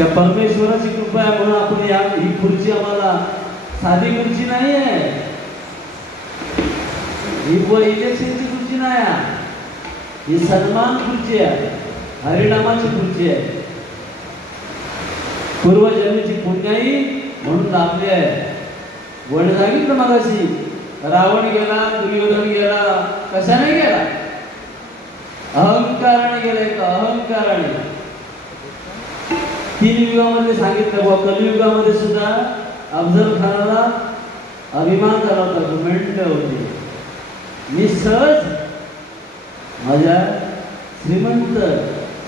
त्या परमेश्वराची कृपा आहे म्हणून आपण ही खुर्ची आम्हाला साधी खुर्ची नाही आहे, ही इलेक्शनची खुर्ची नाही आहे, ही सन्मान खुर्ची आहे, हरिनामाची खुर्ची आहे, पूर्वजन्मीची पुण्याई म्हणून लाभली आहे. वण सांगितलं मगाशी, रावण गेला, दुर्योधन गेला, कशाने गेला? अहंकाराने गेलाय का? अहंकाराने. 3 युगामध्ये सांगितलं बा, कलियुगामध्ये सुद्धा अफजल खानाला अभिमान झाला होता, घुमेंट होती. मी सहज माझ्या श्रीमंत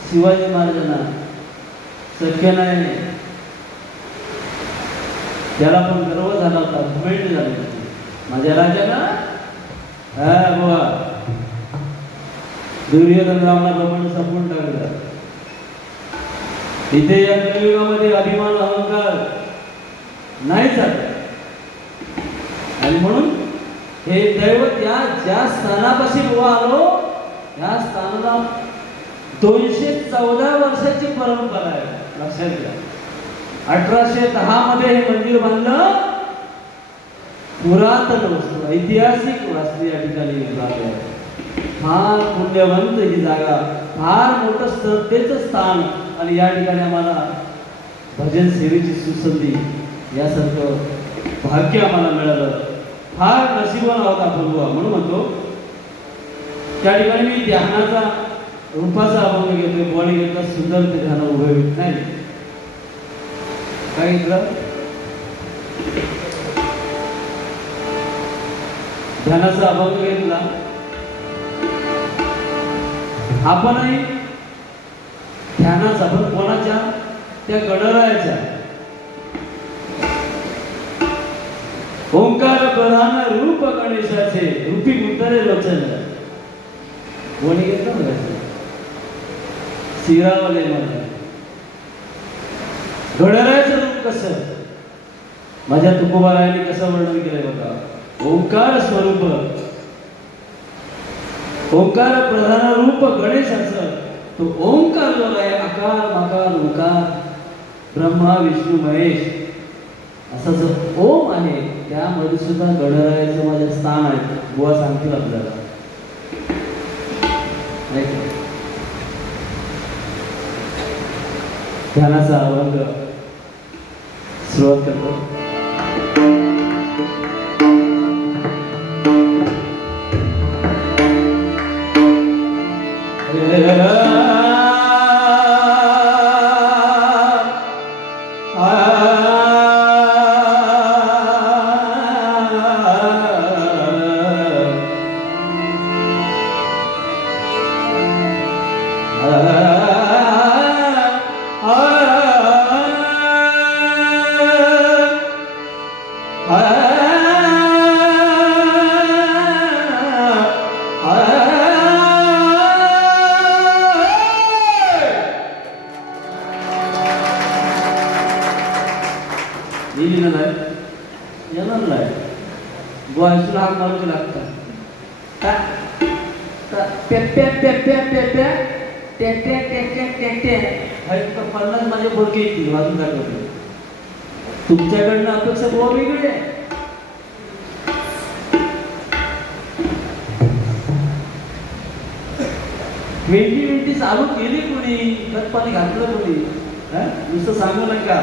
शिवाजी महाराजांना शक्य नाही, त्याला पण गर्व झाला होता, घुमेंट झाली होती माझ्या राजाला. हा बुवा, दुर्योधन रावणाप्रमाणे संपून टाकलं. इथे या कलियुगामध्ये अभिमान अहंकार नाही चालत. आणि म्हणून हे दैवत या ज्या स्थानापाशी बुवा आलो, या स्थानाला 214 वर्षाची परंपरा आहे. लक्षात घ्या. 1810 मध्ये हे मंदिर बांधलं. पुरातन वस्तू, ऐतिहासिक वास्तू या ठिकाणी आहे. फार पुण्यवंत ही जागा, फार मोठं श्रद्धेचं स्थान. आणि या ठिकाणी आम्हाला भजन सेवेची सुसंधी, यासारखं भाग्य आम्हाला मिळालं. फार नशिबान आहोत आपण बुवा. म्हणून म्हणतो त्या ठिकाणी मी ध्यानाचा रूपाचा अभंग घेतोय. बोली घेतला सुंदर ते ध्यान उभे होत नाही. काय घेतलं? ध्यानाचा अभंग घेतला. आपणही ध्यानाचा, पण कोणाच्या? त्या गणरायाच्या. ओंकार प्रधान रूप गणेशाचे, रूपी उतरे लोचन. कोणी घेतलं बघा, शिरावले मध्ये गणरायाचं रूप कसं माझ्या तुकोबारायांनी कसं वर्णन केलंय बघा. ओंकार स्वरूप, ओंकार प्रधान रूप गणेशाचं. तो ओंकार जो आहे, आकार मकार उकार, ब्रह्मा विष्णू महेश असा जो ओम आहे, त्यामध्ये सुद्धा गणरायाचं माझे स्थान आहे. बुवा सांगतील आपल्याला. ध्यानाचा अभंग सुरुवात करतो. माझे बोलके येतील वाजून दाखवते. तुमच्याकडनं अपेक्षा बुवा वेगळी आहे. ट्वेंटी चालू केली कोणी? खत पाणी घातलं कोणी? नुसतं सांगू नका.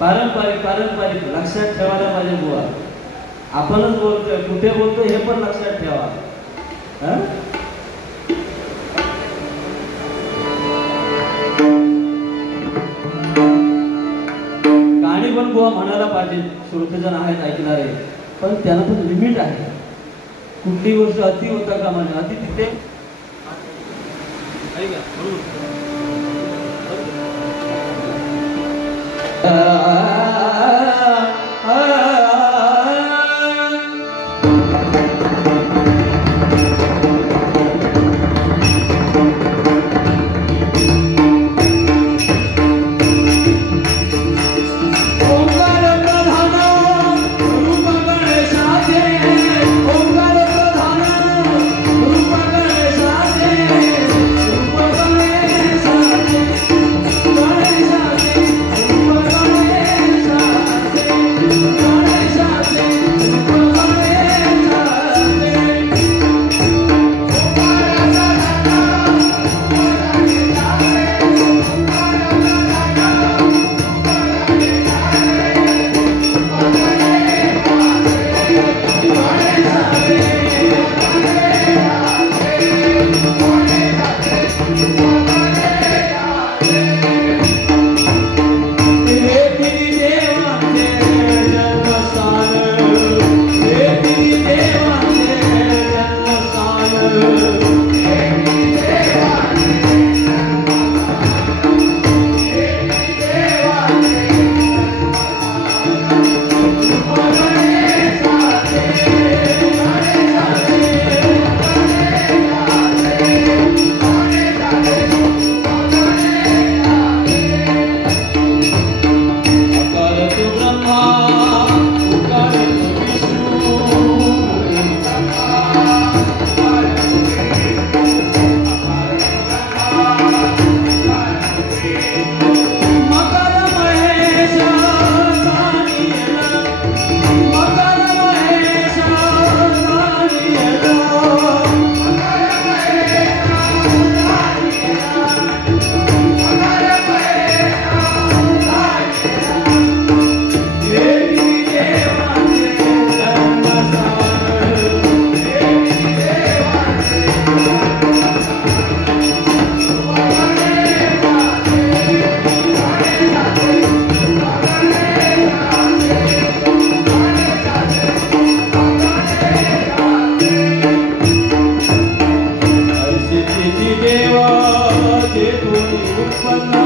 पारंपरिक पारंपरिक लक्षात ठेवायला पाहिजे बुवा. आपणच बोलतोय, कुठे बोलतोय हे पण लक्षात ठेवा. गाणी पण बुवा म्हणायला पाहिजे. श्रोतेजन आहेत ऐकणारे, पण त्याला पण लिमिट आहे. कुठली गोष्ट अति होता का म्हणजे अति तिथे ओंकार जेथून उत्पन्न